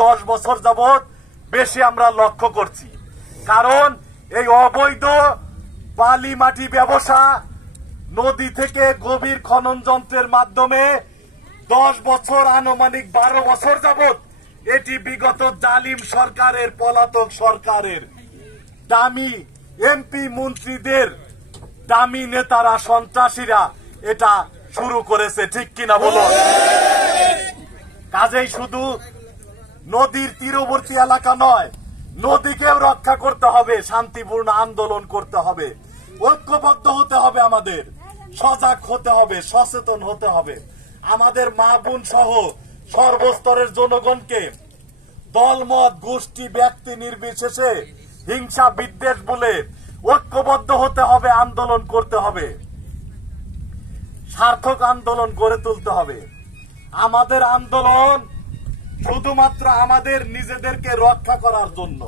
10 বছর যাবত বেশি আমরা লক্ষ্য করছি। কারণ এই অবৈধ বালি মাটি ব্যবসা, নদী থেকে গভীর খনন যন্ত্রের মাধ্যমে 10 বছর, আনুমানিক 12 বছর যাবত এটি বিগত জালিম সরকারের, পলাতক সরকারের দামি এমপি মন্ত্রীদের দামি নেতারা, সন্ত্রাসীরা এটা শুরু করেছে, ঠিক কিনা বলো? কাজেই শুধু নদীর তীরবর্তী এলাকা নয়, নদীকেও রক্ষা করতে হবে, শান্তিপূর্ণ আন্দোলন করতে হবে, ঐক্যবদ্ধ হতে হবে, আমাদের সজাগ হতে হবে, সচেতন হতে হবে। আমাদের মা বোন সহ সর্বস্তরের জনগণকে দলমত, গোষ্ঠী, ব্যক্তি নির্বিশেষে হিংসা বিদ্বেষ বলে ঐক্যবদ্ধ হতে হবে, আন্দোলন করতে হবে, সার্থক আন্দোলন গড়ে তুলতে হবে। আমাদের আন্দোলন শুধুমাত্র আমাদের নিজেদেরকে রক্ষা করার জন্য।